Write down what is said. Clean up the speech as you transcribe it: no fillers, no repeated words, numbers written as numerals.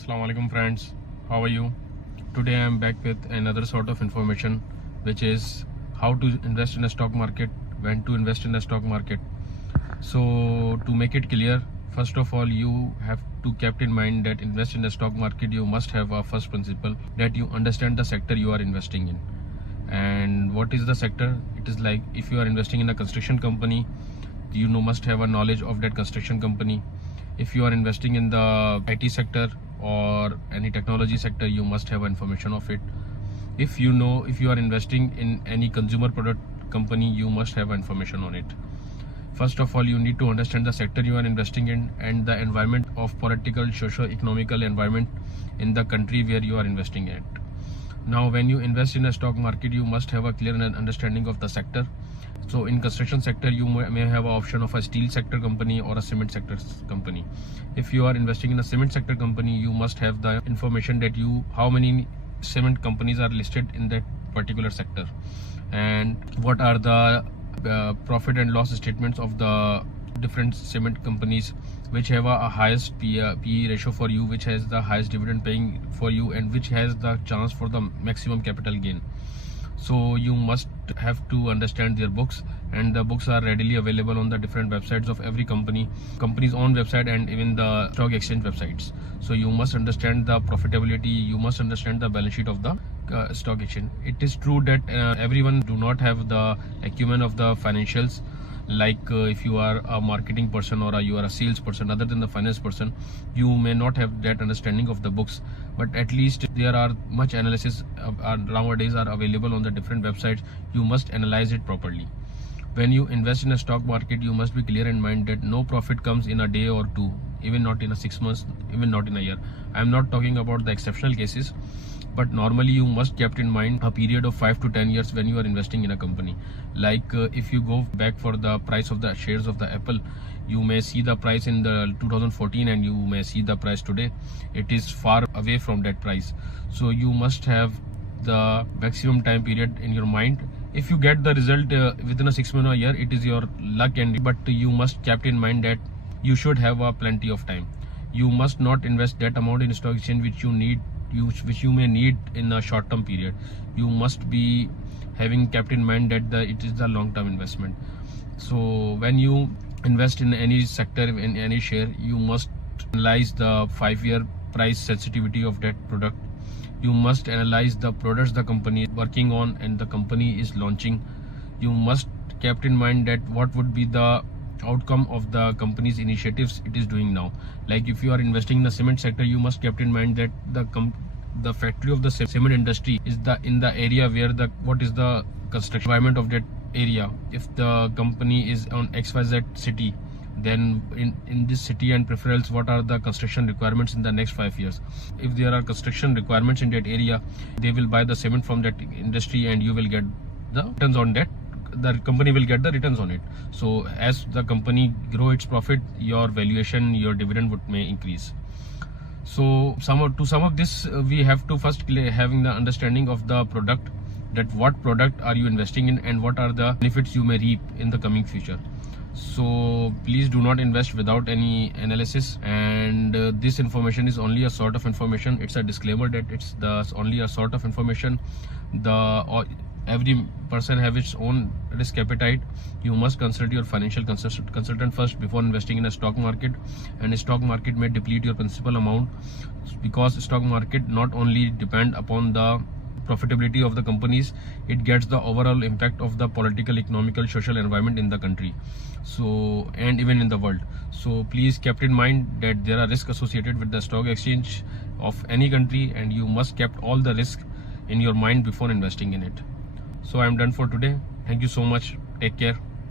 Assalamu alaikum friends, how are you? Today I am back with another sort of information, which is how to invest in a stock market, when to invest in the stock market. So to make it clear, first of all you have to keep in mind that invest in the stock market you must have a first principle that you understand the sector you are investing in. And what is the sector? It is like if you are investing in a construction company, you must have a knowledge of that construction company. If you are investing in the IT sector or any technology sector, you must have information of it. If you are investing in any consumer product company, you must have information on it. First of all, you need to understand the sector you are investing in and the environment of political, socio-economical environment in the country where you are investing in it. Now, when you invest in a stock market, you must have a clear understanding of the sector. So in construction sector, you may have an option of a steel sector company or a cement sector company. If you are investing in a cement sector company, you must have the information that how many cement companies are listed in that particular sector and what are the profit and loss statements of the different cement companies, which have a highest PE ratio for you, which has the highest dividend paying for you, and which has the chance for the maximum capital gain. So you must have to understand their books, and the books are readily available on the different websites of every company's own website and even the stock exchange websites. So you must understand the profitability, you must understand the balance sheet of the stock exchange. It is true that everyone do not have the acumen of the financials. Like if you are a marketing person or you are a sales person, other than the finance person, you may not have that understanding of the books, but at least there are much analysis nowadays are available on the different websites. You must analyze it properly. When you invest in a stock market, you must be clear in mind that no profit comes in a day or two, even not in a 6 months, even not in a year. I am not talking about the exceptional cases, but normally you must keep in mind a period of 5 to 10 years when you are investing in a company. Like if you go back for the price of the shares of the Apple, you may see the price in the 2014 and you may see the price today. It is far away from that price. So you must have the maximum time period in your mind. If you get the result within a 6 months or a year, it is your luck, but you must keep in mind that you should have plenty of time. You must not invest that amount in stock exchange which you may need in a short-term period. You must be having kept in mind that it is the long-term investment. So when you invest in any sector, in any share, you must analyze the 5-year price sensitivity of that product. You must analyze the products the company is working on and the company is launching. You must keep in mind that what would be the outcome of the company's initiatives it is doing now. Like if you are investing in the cement sector, you must keep in mind that the factory of the cement industry is in the area where what is the construction environment of that area. If the company is on XYZ city, then in this city and peripherals, what are the construction requirements in the next 5 years? If there are construction requirements in that area, they will buy the cement from that industry and you will get the returns on that. The company will get the returns on it. So as the company grow its profit, your valuation, your dividend may increase. So to sum up this, we have to first having the understanding of the product, that what product are you investing in and what are the benefits you may reap in the coming future. So please do not invest without any analysis, and this information is only a sort of information. It's a disclaimer that it's only a sort of information. Every person have its own risk appetite. You must consult your financial consultant first before investing in a stock market, and a stock market may deplete your principal amount, because stock market not only depend upon the profitability of the companies, it gets the overall impact of the political, economical, social environment in the country, so and even in the world. So please keep in mind that there are risks associated with the stock exchange of any country, and you must keep all the risk in your mind before investing in it. So I am done for today. Thank you so much. Take care.